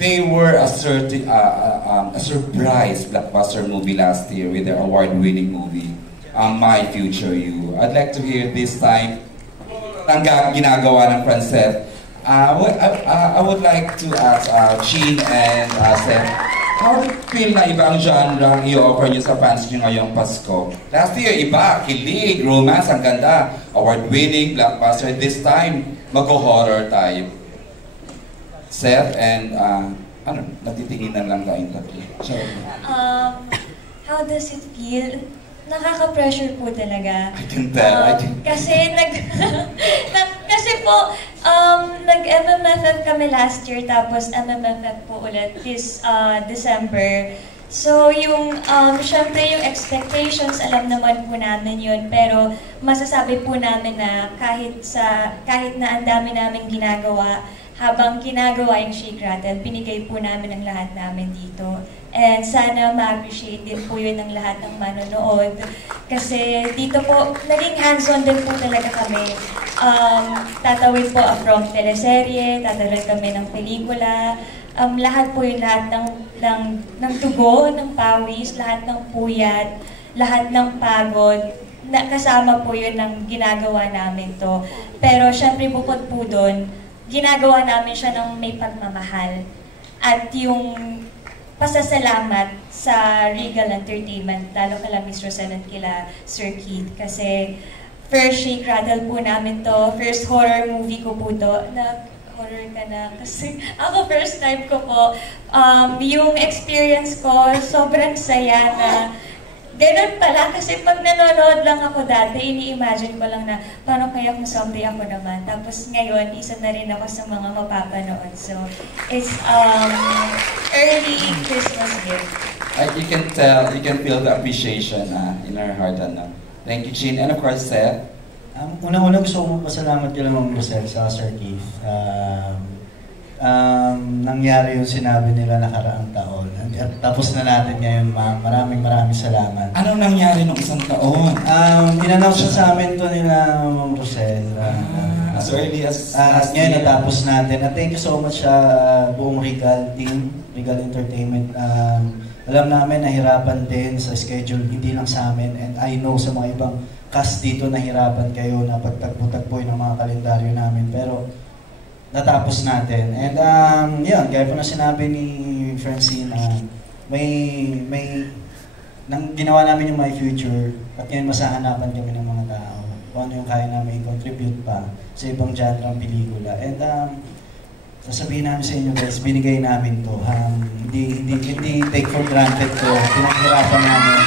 they were a surprise blockbuster movie last year with their award-winning movie, My Future You. I'd like to hear this time ang ginagawa ng Franceth. I would like to ask Chin and Seth, how do you feel na iba ang genre ang i-offer nyo sa fans nyo ngayong Pasko? Last year, iba, kilig, romance, ang ganda, award-winning, blockbuster. This time, mag-horror tayo. Seth and, nagtitinginan lang tayong tatlo. Sure. How does it feel? Nakaka-pressure po talaga. I can tell. Kasi kasi po, nag-MMFF kami last year, tapos MMFF po ulit this December. So, syempre yung expectations, alam naman po namin yun, pero masasabi po namin na kahit na ang dami namin ginagawa, habang ginagawa yung Shake Rattle, binigay po namin ang lahat namin dito. And sana ma-appreciate din po yun ng lahat ng manonood. Kasi dito po, naging hands-on din po talaga kami. Tatawid po from teleserye, tatawid kami ng pelikula. Lahat po yung lahat ng tugo, ng pawis, lahat ng puyat, lahat ng pagod. Kasama po yun ng ginagawa namin to. Pero syempre bukod po doon, ginagawa namin siya ng may pagmamahal. At yung pasasalamat sa Regal Entertainment, lalo kala Miss Rosel at kila Sir Keith. Kasi first Shake Rattle po namin to, first horror movie ko po to. Horror ka na. Kasi ako first time ko po, yung experience ko, sobrang saya na ganun pala. Kasi pag nanonood lang ako dati, ini-imagine ko lang na paano kaya kung someday ako naman. Tapos ngayon, isa na rin ako sa mga mapapanood. So, it's early Christmas gift. You can tell, you can feel the appreciation in our heart. Thank you, Chin. And of course, Seth. Unang-una gusto kong pasalamat kay Ma'am Rosel sa Sir Keith. Nangyari yung sinabi nila nakaraang taon. Tapos na natin ngayon, ma'am. Maraming salamat. Anong nangyari nung isang taon? In-announce sa amin to nila, Ma'am Rosel. As early as ngayon natapos natin. At thank you so much sa buong Regal team, Regal Entertainment. Alam namin, nahirapan din sa schedule, hindi lang sa amin. And I know sa mga ibang cast dito, nahirapan kayo na pagtagpo-tagpoy ng mga kalendaryo namin. Pero natapos natin. And yun, gaya po na sinabi ni Francine, nang ginawa namin yung My Future, at ngayon masahanapan kami ng mga tao kung ano yung kaya namin i-contribute pa sa ibang genre ng pelikula. And sasabihin namin sa inyo guys, binigay namin to. Hindi take for granted to. Pinaghirapan namin.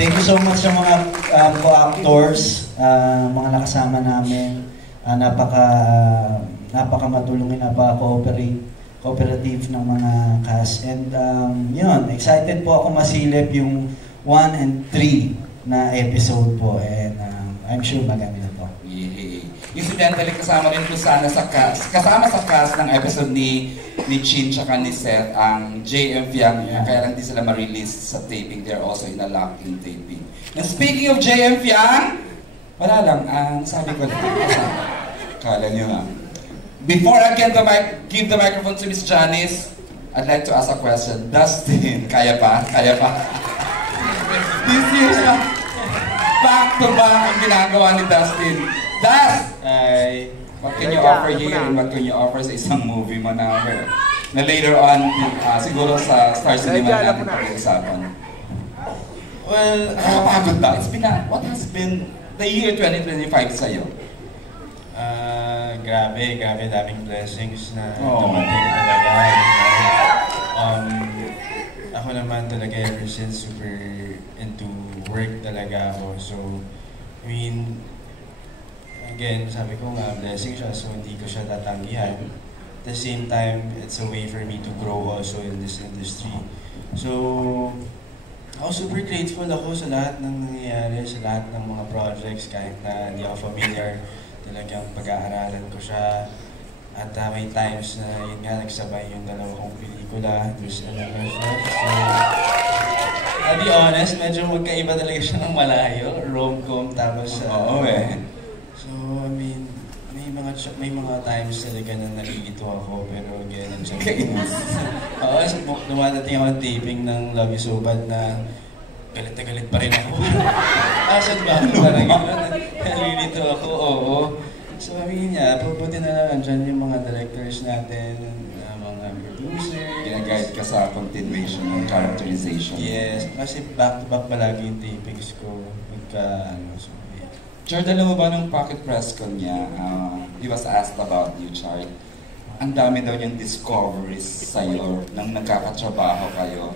Thank you so much sa mga co-actors, mga nakasama namin. Napaka-matulungin, napaka-cooperative ng mga cast. And yun, excited po ako masilip yung 1 and 3 na episode po. And I'm sure maganda po. Yeah. Incidentally, kasama rin po sana sa cast, ng episode ni Chin tsaka ni Seth, ang JM Fiang, kaya lang di sila ma-release sa taping. They're also in a lock-in taping. And speaking of JM Fiang, wala lang, sabi ko lang. Kala nyo nga. Before I give the microphone to Miss Janice, I'd like to ask a question. Dustin, kaya pa? Kaya pa? This year siya. Back to back ang ginagawa ni Dustin. Dust! What can you offer here and what can you offer sa isang movie mo na later on, siguro sa Star Cinema natin pag-uusapan? Well, nakapagod ba? What has been the year 2025 sa'yo? Grabe, daming blessings na dumating talaga. Ako naman talaga ever since super into work talaga ako. So, I mean, again, sabi ko nga, blessing siya, so hindi ko siya tatanggihan. At the same time, it's a way for me to grow also in this industry. So, ako super grateful ako sa lahat ng nangyayari, sa lahat ng mga projects, kahit na hindi ako familiar. Talagang pag-aaralan ko siya. At may times na yun nga, nagsabay yung dalawa kong pelikula, There's MMFF. So, I'll be honest, medyo magkaiba talaga siya ng malayo. Rom-com, tapos So, I mean, may mga may mga times talaga na nalilito ako, pero again, nandiyan ako. Oo, kasi dumadating ako ng taping ng Love You So Bad na galit na galit pa rin ako. Asan ba ako talaga? Nalilito ako, oo. So, sabi niya, puputi na lang nandiyan yung mga directors natin, mga producers. Ginaguide ka sa continuation ng characterization. Yes, kasi back-to-back palagi yung tapings ko. So, yeah. Chard, alam mo ba nung pocket press con niya, he was asked about you, Chard. Ang dami daw niyang discoveries sa'yo nang nagkakatrabaho kayo.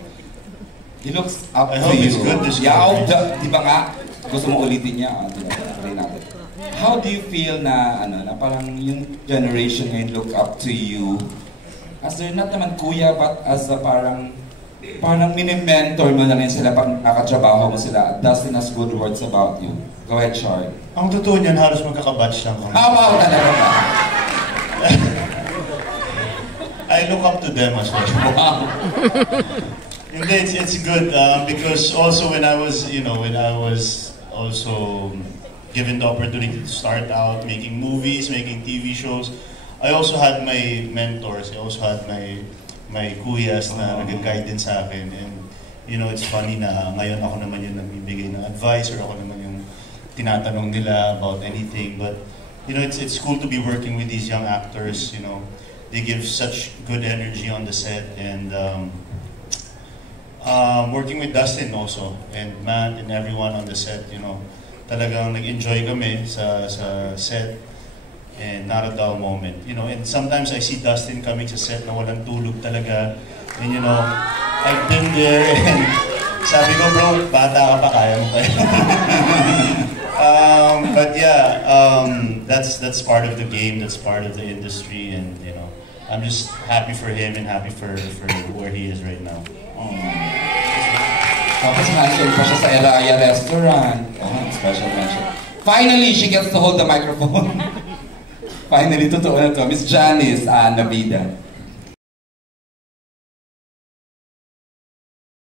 He looks up I to hope you. it's good discoveries. Yeah, di ba nga? Gusto mo ulitin niya? Try natin. How do you feel na, na parang yung generation ngayon look up to you? As they're not naman kuya, but as a parang mini-mentor mo na rin sila pag nakatrabaho mo sila. Dustin has good words about you. Go ahead, Chard. Ang totoo niyan, halos magkakabatch lang kami. Wow, talaga ba? I look up to them as well. Wow. It's good because also when I was also given the opportunity to start out making movies, making TV shows, I also had my mentors. I also had my kuyas na nag-guide din sa akin. And it's funny na ngayon ako naman yung nagbibigay ng advice or ako naman yung tinatanong nila about anything. But it's cool to be working with these young actors. They give such good energy on the set, and working with Dustin also and Matt and everyone on the set. Talagang nag-enjoy kami sa set. And not a dull moment. And sometimes I see Dustin coming sa set na walang tulog talaga. And I've been there and sabi ko, bro, bata ka pa, kaya mo kaya. But yeah, that's part of the game, that's part of the industry, and I'm just happy for him and happy for where he is right now. Tapos mention pa siya sa Eraya Restaurant. Special mention. Finally, she gets to hold the microphone. Finally, totoo na to. Miss Janice Navida.